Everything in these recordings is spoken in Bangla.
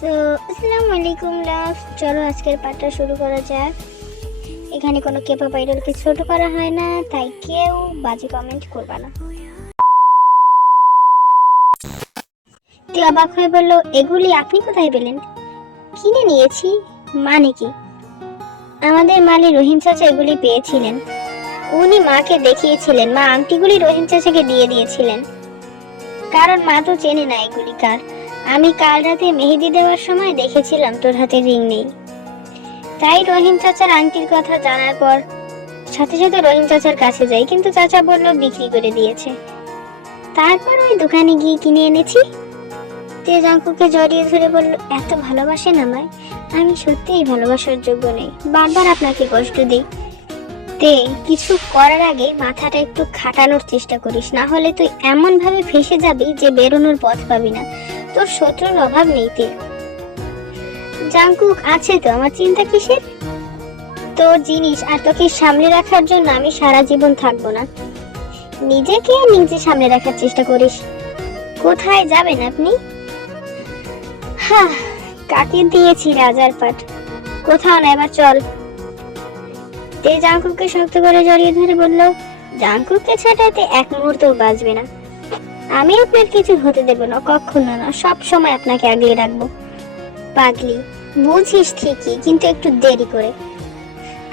সো আসসালামু আলাইকুম লাভ, চলো আজকের পাঠটা শুরু করা যাক। এখানে কোনো কেপা আইডলকে ছোট করা হয় না, তাই কেউ বাজে কমেন্ট করবা না। তে অবাক হয়ে বলল, এগুলি আপনি কোথায় পেলেন? কিনে নিয়েছি মানে কি? আমাদের মালি রহিম চাচা এগুলি পেয়েছিলেন, উনি মাকে দেখিয়েছিলেন, মা আংটিগুলি রহিম চাচাকে দিয়ে দিয়েছিলেন, কারণ মা তো চেনে না এগুলি কার। আমি কাল রাতে মেহেদি দেওয়ার সময় দেখেছিলাম তোর হাতে রিং নেই, তাই রহিম চাচার আংটির কথা জানার পর সাথে সাথে রহিম চাচার কাছে যাই, কিন্তু চাচা বলল বিক্রি করে দিয়েছে। তারপর ওই দোকানে গিয়ে কিনে এনেছি। তে জাঙ্কুকে জড়িয়ে ধরে বলল, এত ভালোবাসেন আমায়, আমি সত্যিই ভালোবাসার যোগ্য নেই, বারবার আপনাকে কষ্ট দিই। তে কিছু করার আগে মাথাটা একটু খাটানোর চেষ্টা করিস, না হলে তুই এমন ভাবে ফেসে যাবি যে বেরোনোর পথ পাবি না। তোর শত্রুর অভাব নেই তে। জাঙ্কুক আছে তো, আমার চিন্তা কিসের? তোর জিনিস আর তোকে সামলে রাখার জন্য আমি সারা জীবন থাকবো না। নিজেকে নিজে সামলে রাখার চেষ্টা করিস। কোথায় যাবেন আপনি? হ্যাঁ, কাকে দিয়েছি রাজার পাট, কোথাও না, এবার চল। তে জাঙ্কুককে শক্ত করে জড়িয়ে ধরে বলল, জাঙ্কুককে ছাড়াতে এক মুহূর্তও বাঁচবে না। আমি আপনার কিছু হতে দেব না, কখনো না, সব সময় আপনাকে আগলে রাখবো। পাগলি, বুঝিস ঠিকই, কিন্তু একটু দেরি করে।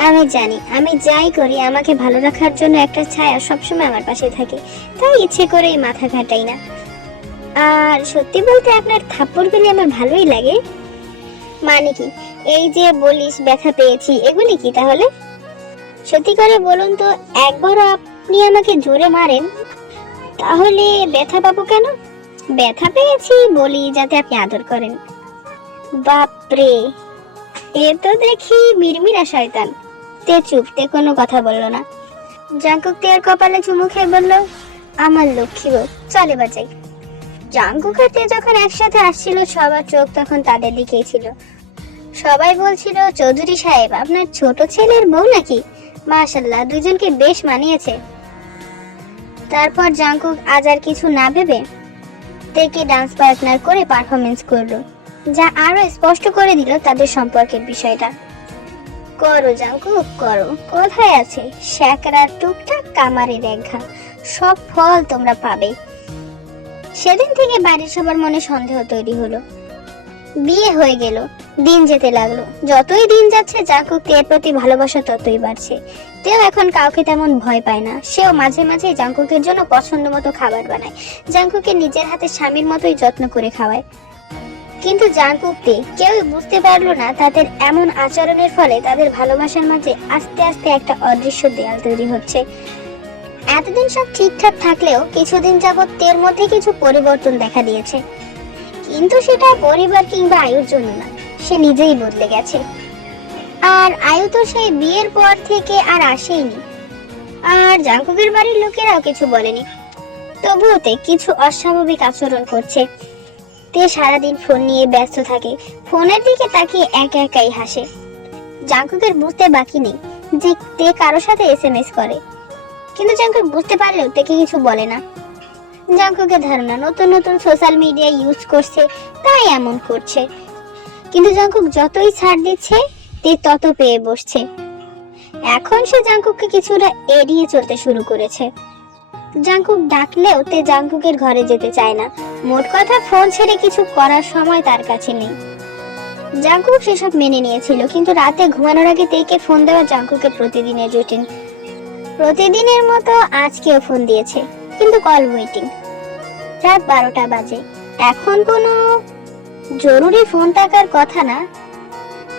আমি জানি আমি যাই করি আমাকে ভালো রাখার জন্য একটা ছায়া সবসময় আমার পাশে থাকে, তাই ইচ্ছে করেই মাথা ঘাটাই না। আর সত্যি বলতে আপনার থাপ্পড় পেলে আমার ভালোই লাগে। মানে কি? এই যে বলিস ব্যথা পেয়েছি, এগুলি কি তাহলে? সত্যি করে বলুন তো, একবার আপনি আমাকে জোরে মারেন তাহলে ব্যথা পাবো কেন? ব্যথা পেয়েছি বলি যাতে আপনি আদর করেন। বাপরে, এ তো দেখি মিরমিরা শয়তান। তে চুপ, তে কোনো কথা বললো না। জাঙ্কুক তের কপালে চুমু খেয়ে বলল, আমার লক্ষ্মী বউ, চল এবার যাই। জাঙ্কুক আর তে যখন একসাথে আসছিল সবার চোখ তখন তাদের দিকেই ছিল। সবাই বলছিল, চৌধুরী সাহেব আপনার ছোট ছেলের বউ নাকি? মাশাআল্লাহ, দুজনকে বেশ মানিয়েছে। তারপর জাঙ্কুক আজ আর কিছু না ভেবে তেকে ডান্স পার্টনার করে পারফরমেন্স করলো, যা আরো স্পষ্ট করে দিল তাদের সম্পর্কের বিষয়টা। করো জাঙ্কুক করো, কোথায় আছে শ্যাকরার টুকটাক কামারের একঘা, সব ফল তোমরা পাবে। সেদিন থেকে বাড়ির সবার মনে সন্দেহ তৈরি হলো। বিয়ে হয়ে গেল, দিন যেতে লাগলো। যতই দিন যাচ্ছে জাঙ্কুক তের প্রতি ভালোবাসা ততই বাড়ছে। তেও এখন কাউকে তেমন ভয় পায় না। সেও মাঝে মাঝে জাঙ্কুকের জন্য পছন্দ মতো খাবার বানায়, জাঙ্কুকে নিজের হাতে স্বামীর মতোই যত্ন করে খাওয়ায়। কিন্তু জাঙ্কুক তে কেউ বুঝতে পারলো না তাদের এমন আচরণের ফলে তাদের ভালোবাসার মাঝে আস্তে আস্তে একটা অদৃশ্য দেয়াল তৈরি হচ্ছে। এতদিন সব ঠিকঠাক থাকলেও কিছুদিন যাবৎ তের মধ্যে কিছু পরিবর্তন দেখা দিয়েছে, কিন্তু সেটা পরিবার কিংবা আয়ুর জন্য না, সে নিজেই বদলে গেছে। আর আয়ু তো সেই বিয়ের পর থেকে আর আসেইনি, আর জাঙ্কুকের বাড়ির লোকেরাও কিছু বলেনি, তবুও তে কিছু অস্বাভাবিক আচরণ করছে। তে সারাদিন ফোন নিয়ে ব্যস্ত থাকে, ফোনের দিকে তাকিয়ে একা একাই হাসে। জাঙ্কুকের বুঝতে বাকি নেই যে তে কারোর সাথে এসএমএস করে, কিন্তু জাঙ্কুক বুঝতে পারলেও তেকে কিছু বলে না। জাঙ্কুকের ধারণা নতুন নতুন সোশ্যাল মিডিয়া ইউজ করছে তাই এমন করছে, কিন্তু জাঙ্কুক যতই ছাড় দিচ্ছে তে তত পেয়ে বসছে। এখন সে জাঙ্কুককে কিছুটা এড়িয়ে চলতে শুরু করেছে। জাঙ্কুক ডাকলেও তে জাঙ্কুকের ঘরে যেতে চায় না, মোট কথা ফোন ছেড়ে কিছু করার সময় তার কাছে নেই। জাঙ্কুক সেসব মেনে নিয়েছিল, কিন্তু রাতে ঘুমানোর আগে তেকে ফোন দেওয়া জাঙ্কুকের প্রতিদিনের রুটিন। প্রতিদিনের মতো আজকেও ফোন দিয়েছে, কিন্তু কল ওয়েটিং। রাত 12টা বাজে, এখন কোনো জরুরি ফোন থাকার কথা না,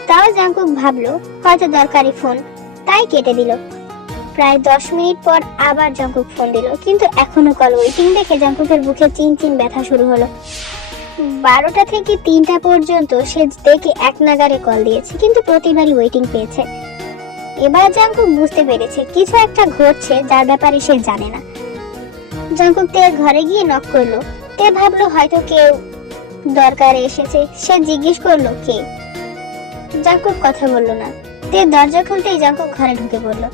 তাও জাঙ্কুক ভাবলো হয়তো দরকারি ফোন, তাই কেটে দিল। প্রায় 10 মিনিট পর আবার জাঙ্কুক ফোন দিল, কিন্তু এখনো কল ওয়েটিং দেখে জাঙ্কুকের বুকে চিনচিন ব্যথা শুরু হলো। 12টা থেকে 3টা পর্যন্ত সে দেখে এক নাগারে কল দিয়েছে, কিন্তু প্রতিবারই ওয়েটিং পেয়েছে। এবার জাঙ্কুক বুঝতে পেরেছে কিছু একটা ঘটছে যার ব্যাপারে সে জানে না। জাঙ্কুক তের ঘরে গিয়ে নক করলো। তে ভাবলো হয়তো কেউ দরকারে এসেছে, সে জিজ্ঞেস করলো কে। জাঙ্কুক কথা বললো না। তে দরজা খুলতেই জাঙ্কুক ঘরে ঢুকে পড়লো।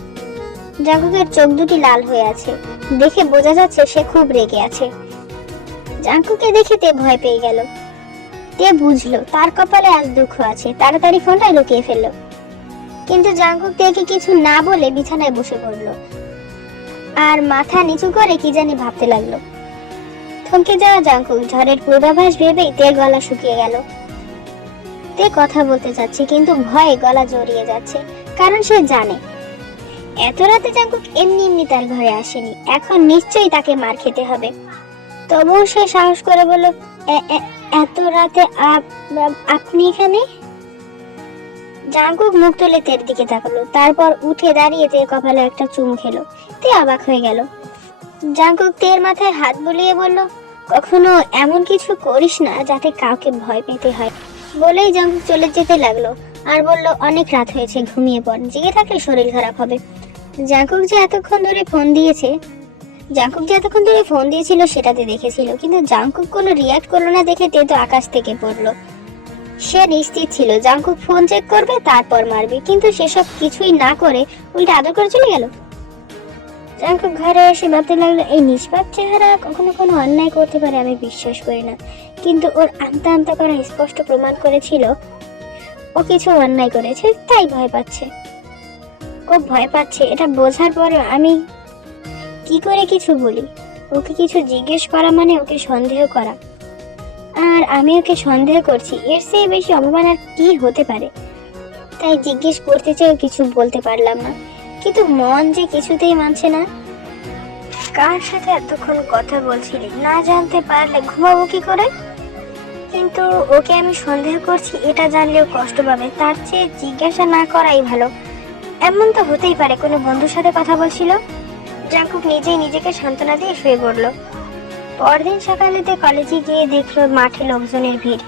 জাঙ্কুকের চোখ দুটি লাল হয়ে আছে, দেখে বোঝা যাচ্ছে সে খুব রেগে আছে। জাঙ্কুকে দেখে তে ভয় পেয়ে গেল। তে বুঝলো তার কপালে আজ দুঃখ আছে, তাড়াতাড়ি ফোনটা লুকিয়ে ফেললো। কিন্তু জাঙ্কুক তেকে কিছু না বলে বিছানায় বসে পড়লো আর মাথা নিচু করে কি জানি ভাবতে লাগলো। থমকে যাওয়া জাঙ্কুক ঝড়ের পূর্বাভাস ভেবেই তের গলা শুকিয়ে গেল। তে কথা বলতে যাচ্ছে কিন্তু ভয়ে গলা জড়িয়ে যাচ্ছে, কারণ সে জানে এত রাতে জাঙ্কুক এমনি এমনি তার ঘরে আসেনি, এখন নিশ্চয়ই তাকে মার খেতে হবে। তবুও সে সাহস করে বলল, এত রাতে আপনি এখানে? জাঙ্কুক মুখ তুলে তের দিকে তাকালো, তারপর উঠে দাঁড়িয়ে তের কপালে একটা চুমু খেলো। তে অবাক হয়ে গেল। জাঙ্কুক তের মাথায় হাত বুলিয়ে বলল, কখনো এমন কিছু করিস না যাতে কাউকে ভয় পেতে হয়। বলেই জাঙ্কুক চলে যেতে লাগলো আর বলল, অনেক রাত হয়েছে, ঘুমিয়ে পড়, জেগে থাকলে শরীর খারাপ হবে। জাঙ্কুক যে এতক্ষণ ধরে ফোন দিয়েছিল সেটাতে দেখেছিল, কিন্তু জাঙ্কুক কোনো রিয়াক্ট করলো না দেখে তে তো আকাশ থেকে পড়লো। সে নিশ্চিত ছিল জাঙ্কুক ফোন চেক করবে তারপর মারবে, কিন্তু সেসব কিছুই না করে উল্টা আদর করে চলে গেল। জাঙ্কুক ঘরে এসে ভাবতে লাগলো, এই নিষ্পাপ চেহারা কখনো কোনো অন্যায় করতে পারে আমি বিশ্বাস করি না, কিন্তু ওর আমতা আমতা করা স্পষ্ট প্রমাণ করেছিল ও কিছু অন্যায় করেছে, তাই ভয় পাচ্ছে। ও ভয় পাচ্ছে এটা বোঝার পরে আমি কি করে কিছু বলি? ওকে কিছু জিজ্ঞেস করা মানে ওকে সন্দেহ করা, আর আমি ওকে সন্দেহ করছি, এর চেয়ে বেশি অপমান আর কি হতে পারে? তাই জিজ্ঞেস করতে চেয়েও কিছু বলতে পারলাম না, কিন্তু মন যে কিছুতেই মানছে না। কার সাথে এতক্ষণ কথা বলছিলি না জানতে পারলে ঘুমাবো কি করে? কিন্তু ওকে আমি সন্দেহ করছি এটা জানলেও কষ্ট পাবে, তার চেয়ে জিজ্ঞাসা না করাই ভালো। এমন তো হতেই পারে কোনো বন্ধুর সাথে কথা বলছিল। জাঙ্কুক নিজেই নিজেকে সান্ত্বনা দিয়ে শুয়ে পড়লো। পরদিন সকালেতে কলেজে গিয়ে দেখলো মাঠে লোকজনের ভিড়।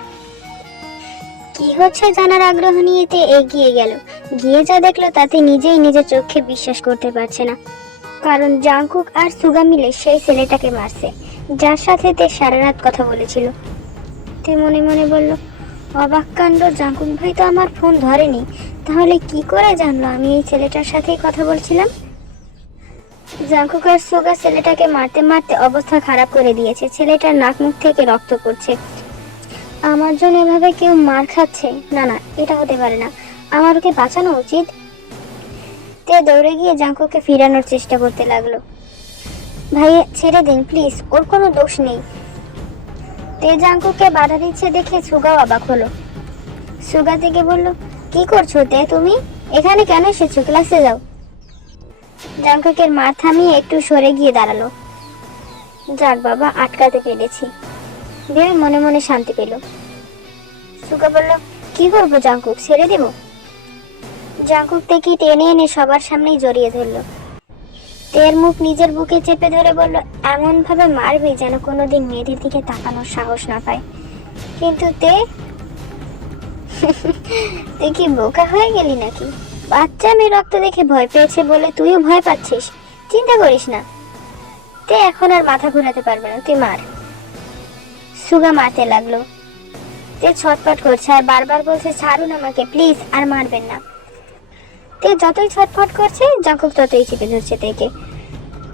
কি হচ্ছে জানার আগ্রহ নিয়ে তে এগিয়ে গেল। গিয়ে যা দেখলো তাতে নিজেই নিজের চোখে বিশ্বাস করতে পারছে না, কারণ জাঙ্কুক আর সুগা মিলে সেই ছেলেটাকে মারছে যার সাথে তে সারা রাত কথা বলেছিল। তে মনে মনে বলল, অবাক কাণ্ড, জাঙ্কুক ভাই তো আমার ফোন ধরেনি, তাহলে কি করে জানলো আমি এই ছেলেটার সাথেই কথা বলছিলাম? জাঙ্কুক আর সুগা ছেলেটাকে মারতে মারতে অবস্থা খারাপ করে দিয়েছে, ছেলেটার নাক মুখ থেকে রক্ত পড়ছে। আমার জন্য এভাবে কেউ মার খাচ্ছে, না না, এটা হতে পারে না, আমার ওকে বাঁচানো উচিত। তে দৌড়ে গিয়ে জাঙ্কুককে ফিরানোর চেষ্টা করতে লাগলো। ভাই ছেড়ে দিন প্লিজ, ওর কোনো দোষ নেই। তে জাঙ্কুককে বাধা দিচ্ছে দেখে সুগাও অবাক হলো। সুগা থেকে বলল, কি করছো তে তুমি? এখানে কেন এসেছো? ক্লাসে যাও। জাঙ্কুকের মা থামিয়ে একটু সরে গিয়ে দাঁড়ালো। যাক বাবা, আটকাতে পেরেছি ভেবে মনে মনে শান্তি পেল। সুগা বলল, কি করবো জাঙ্কুক, ছেড়ে দেব? জাঙ্কুক থেকে টেনে এনে সবার সামনেই জড়িয়ে ধরলো। তের মুখ নিজের বুকে চেপে ধরে বলল, এমন ভাবে মারবি যেন কোনোদিন মেয়েদের দিকে তাকানোর সাহস না পায়। কিন্তু তুই কি বোকা হয়ে গেলি নাকি? বাচ্চা মেয়ে রক্ত দেখে ভয় পেয়েছে বলে তুইও ভয় পাচ্ছিস? চিন্তা করিস না, তে এখন আর মাথা ঘোরাতে পারবে না, তুই মার। সুগা মারতে লাগলো। তে ছটফট করছে আর বারবার বলছে, ছাড়ুন আমাকে প্লিজ, আর মারবেন না। তে যতই ছটফট করছে জাঙ্কুক ততই চেপে ধরছে তেকে।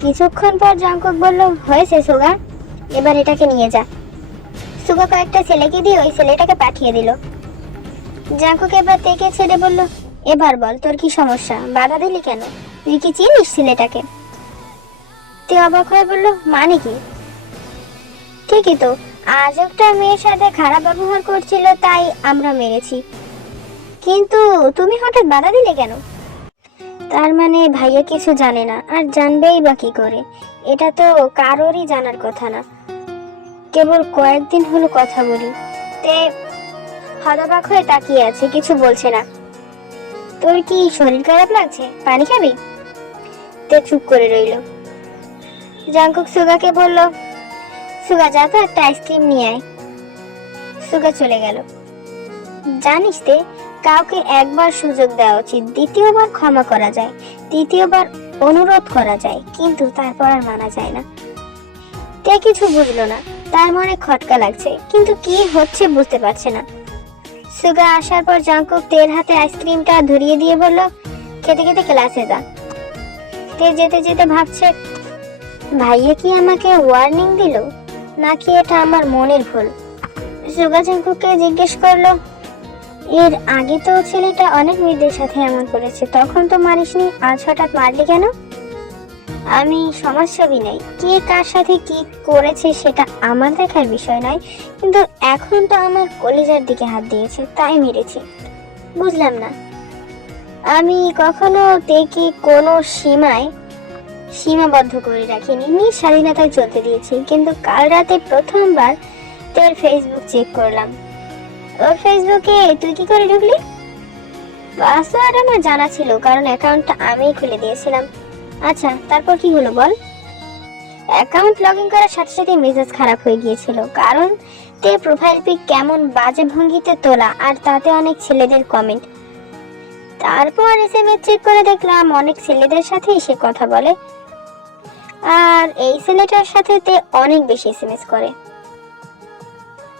কিছুক্ষণ পর জাঙ্কুক বলল, হয়েছে সুগা, এবার এটাকে নিয়ে যা। সুগা কয়েকটা ছেলেকে দিয়ে ওই ছেলেটাকে পাঠিয়ে দিল। জাঙ্কুক এবার তেকে ছেড়ে বলল, এবার বল তোর কি সমস্যা, বাধা দিলি কেন? তুই কি চিনিস ছেলেটাকে? তে অবাক হয়ে বলল, মানে কি? ঠিকই তো, আজ একটা মেয়ের সাথে খারাপ ব্যবহার করছিল তাই আমরা মেরেছি, কিন্তু তুমি হঠাৎ বাধা দিলে কেন? তার মানে ভাইয়া কিছু জানে না, আর জানবেই বা কি করে? এটা তো কারোরই জানার কথা না, কেবল কয়েকদিন হলো কথা বলি। তে হতবাক হয়ে তাকিয়ে আছে, কিছু বলছে না। তোর কি শরীর খারাপ লাগছে, পানি খাবি? তে চুপ করে রইল। জাঙ্কুক সুগাকে বলল, সুগা যা তো একটা আইসক্রিম নিয়ে আয়। সুগা চলে গেল। জানিস তে, কাউকে একবার সুযোগ দেওয়া উচিত, দ্বিতীয়বার ক্ষমা করা যায়, তৃতীয়বার অনুরোধ করা যায়, কিন্তু তারপর আর মানা যায় না। তে কিছু বুঝলো না, তার মনে খটকা লাগছে, কিন্তু কি হচ্ছে বুঝতে পারছে না। সুগা আসার পর জাঙ্কুক তের হাতে আইসক্রিমটা ধরিয়ে দিয়ে বলল, খেতে খেতে ক্লাসে যা। তে যেতে যেতে ভাবছে, ভাইয়া কি আমাকে ওয়ার্নিং দিল, নাকি এটা আমার মনের ভুল? সুগা জাঙ্কুককে জিজ্ঞেস করলো, এর আগে তো ছেলেটা অনেক মেয়েদের সাথে এমন করেছে, তখন তো মারিসনি, আজ হঠাৎ মারলি কেন? আমি সমাজসেবী নই, কে কার সাথে কি করেছে সেটা আমার দেখার বিষয় নয়, কিন্তু এখন তো আমার কলিজার দিকে হাত দিয়েছে তাই মেরেছি। বুঝলাম না, আমি কখনো তেকে কোনো সীমাবদ্ধ করে রাখিনি, নিজ স্বাধীনতায় চলতে দিয়েছি। কিন্তু কাল রাতে প্রথমবার তোর ফেসবুক চেক করলাম। ওর ফেসবুকে তুই কি করে ঢুকলি? পাসওয়ার্ড আমার জানা ছিল, কারণ অ্যাকাউন্টটা আমিই খুলে দিয়েছিলাম। আচ্ছা, তারপর কি হলো বল? অ্যাকাউন্ট লগ ইন করার সাথে সাথে মেজাজ খারাপ হয়ে গিয়েছিল, কারণ তে প্রোফাইল পিক কেমন বাজে ভঙ্গিতে তোলা, আর তাতে অনেক ছেলেদের কমেন্ট। তারপর এসএমএস চেক করে দেখলাম অনেক ছেলেদের সাথেই সে কথা বলে, আর এই ছেলেটার সাথে তে অনেক বেশি এসএমএস করে।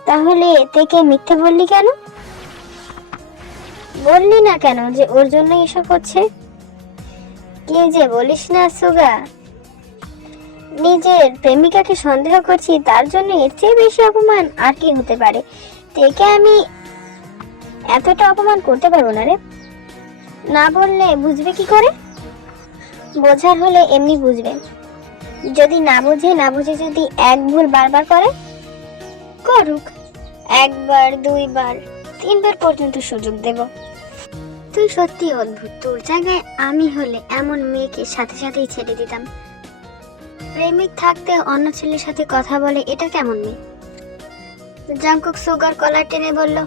তাহলে তেকে মিথ্যে বললি কেন? বললি না কেন যে ওর জন্য এসব হচ্ছে? কি যে বলিস না সুগা, নিজের প্রেমিকাকে সন্দেহ করছি, তার জন্য এর চেয়ে বেশি অপমান আর কি হতে পারে? তেকে আমি এতটা অপমান করতে পারবো না রে। না বললে বুঝবে কি করে? বোঝার হলে এমনি বুঝবে। যদি না বুঝে যদি এক ভুল বারবার করে, করুক, একবার, দুইবার, তিনবার পর্যন্ত সুযোগ দেব। তুই সত্যি অদ্ভুত, তোর জায়গায় আমি হলে এমন মেয়েকে সাথে সাথেই ছেড়ে দিতাম। প্রেমিক থাকতে অন্য ছেলের সাথে কথা বলে, এটা কেমন মেয়ে? জাংকুক সুগার কলার টেনে বলল,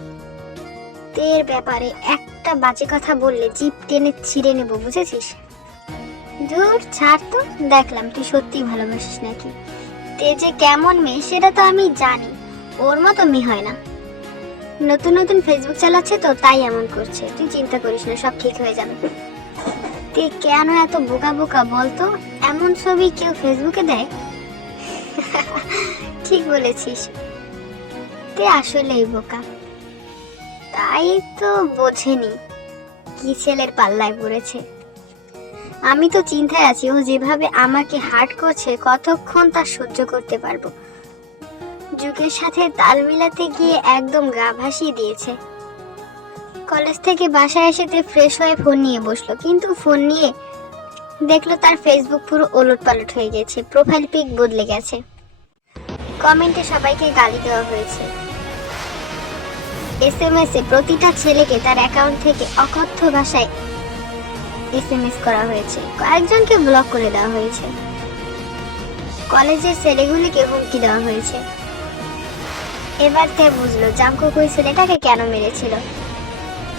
তের ব্যাপারে একটা বাজে কথা বললে জিভ টেনে ছিঁড়ে নেব, বুঝেছিস? দূর ছাড় তো, দেখলাম তুই সত্যি ভালোবাসিস নাকি। তে যে কেমন মেয়ে সেটা তো আমি জানি, ওর মতো মেয়ে হয় না। নতুন নতুন ফেসবুক চালাচ্ছে তো তাই এমন করছে, তুই চিন্তা করিস না, সব ঠিক হয়ে যাবে। তুই কেন এত বোকা বোকা বলতো? এমন ছবি কেউ ফেসবুকে দেয়? ঠিক বলেছিস, তুই আসলেই বোকা। তাই তো বোঝেনি কি ছেলের পাল্লায় পড়েছে। আমি তো চিন্তায় আছি, ও যেভাবে আমাকে হার্ট করছে কতক্ষণ তা সহ্য করতে পারবো। যুগের সাথে তাল মিলাতে গিয়ে একদম গা ভাসিয়ে দিয়েছে। কলেজ থেকে বাসায় এসে ফ্রেশ হয়ে ফোন নিয়ে বসলো, কিন্তু ফোন নিয়ে দেখলো তার ফেসবুক পুরো ওলটপালট হয়ে গেছে, প্রোফাইল পিক বদলে গেছে, কমেন্টে সবাইকে গালি দেওয়া হয়েছে, এসএমএস এ প্রতিটা ছেলেকে তার অ্যাকাউন্ট থেকে অকথ্য ভাষায় এসএমএস করা হয়েছে, কয়েকজনকে ব্লক করে দেওয়া হয়েছে, কলেজের ছেলেগুলিকে হুমকি দেওয়া হয়েছে। এবার তে বুঝলো জাংকুক ওই ছেলেটাকে কেন মেরেছিল।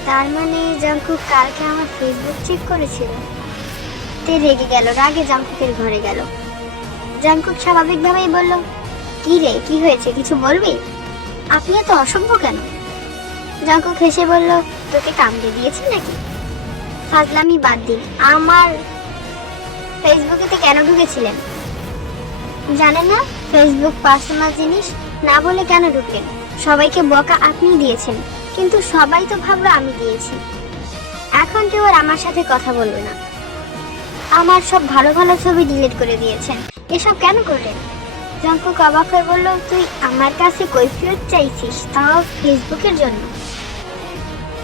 তার মানে জাংকুক কালকে আমার ফেসবুক চেক করেছিল। তে রেগে গেল, রাগে জাংকুকের ঘরে গেল। জাংকুক স্বাভাবিকভাবেই বলল, কি রে, কি হয়েছে, কিছু বলবি? আপনি এত অসভ্য কেন? জাংকুক হেসে বলল, তোকে কামড়ে দিয়েছে নাকি? ফাজলামি বাদ দিন, আমার ফেসবুকেতে কেন ঢুকেছিলেন? জানেন না ফেসবুক পার্সোনাল জিনিস, না বলে কেন ঢুকলেন? সবাইকে বকা আপনি দিয়েছেন, কিন্তু সবাই তো ভাবলো আমি দিয়েছি। এখন কেউ আর আমার সাথে কথা বলবে না। আমার সব ভালো ভালো ছবি ডিলিট করে দিয়েছেন, এসব কেন করলেন? জাংকুক অবাক হয়ে বলল, তুই আমার কাছে কৈফিয়ত চাইছিস, তাও ফেসবুকের জন্য?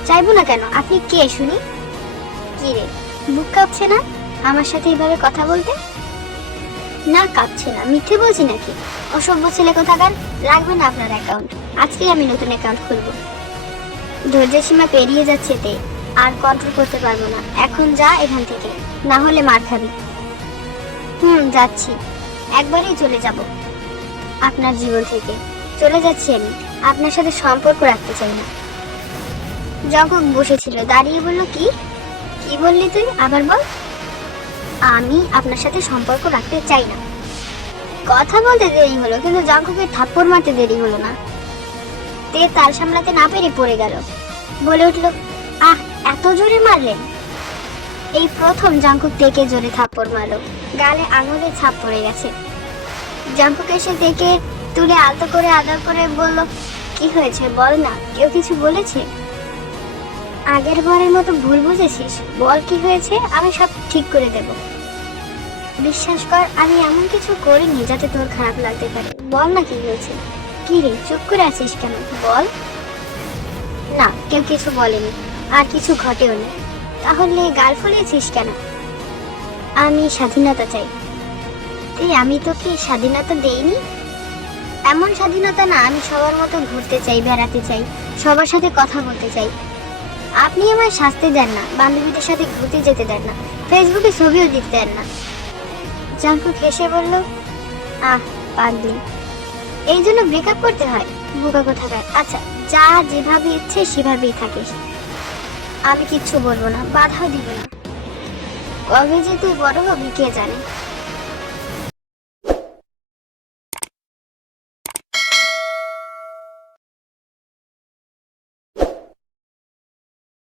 চাইবো না কেন, আপনি কে শুনি? কি রে, বুক কাঁপছে না আমার সাথে এইভাবে কথা বলতে? না কাঁপছে না, মিথ্যে বলছি নাকি? অসভ্য ছেলে কোথাকার, রাখবেন না আপনার অ্যাকাউন্ট, আজকেই আমি নতুন অ্যাকাউন্ট খুলবো। ধৈর্যের সীমা পেরিয়ে যাচ্ছে তে, আর কন্ট্রোল করতে পারবো না। এখন যা এখান থেকে, না হলে মার খাবি। যাচ্ছি, একবারেই চলে যাব আপনার জীবন থেকে। চলে যাচ্ছি আমি, আপনার সাথে সম্পর্ক রাখতে চাই না। জাংকুক বসেছিল, দাঁড়িয়ে বলল, কি কি বললি তুই, আবার বল। আমি আপনার সাথে সম্পর্ক রাখতে চাই না। কথা বলতে দেরি হলো, কিন্তু জাংকুকের থাপ্পড় মারতে দেরি হলো না। তে তাল সামলাতে না পেরে পড়ে গেল, বলে উঠল, আহ, এত জোরে মারলেন? এই প্রথম জাংকুক তেকে জোরে থাপ্পড় মারলো, গালে আঙুলের ছাপ পড়ে গেছে। জাংকুক এসে তেকে তুলে আলতো করে আদর করে বলল, কি হয়েছে বল না, কেউ কিছু বলেছে? আগের বারের মতো ভুল বুঝেছিস, বল কি হয়েছে, আমি সব ঠিক করে দেব। বিশ্বাস কর, আমি এমন কিছু করিনি যাতে তোর খারাপ লাগতে পারে, বল না কি হয়েছে। কি রে, চুপ করে আছিস কেন, বল। না, কেউ কিছু বলেনি, আর কিছু ঘটেওনি। তাহলে গাল ফুলিয়েছিস কেন? আমি স্বাধীনতা চাই। আমি তোকে স্বাধীনতা দেইনি? এমন স্বাধীনতা না, আমি সবার মতো ঘুরতে চাই, বেড়াতে চাই, সবার সাথে কথা বলতে চাই। আপনি আমায় শাস্তি দেন না, বান্ধবীদের সাথে ঘুরতে যেতে দেন না, ফেসবুকে ছবিও দিতে দেন না। জাঙ্কুক হেসে বলল, আহ পাগলি, এই জন্য ব্রেকআপ করতে হয়? বোকা কোথাকার। আচ্ছা, যা যেভাবে ইচ্ছে সেভাবেই থাকিস, আমি কিচ্ছু বলবো না, বাধাও দিব না। কবে যে তুই বড় হবি কে জানে।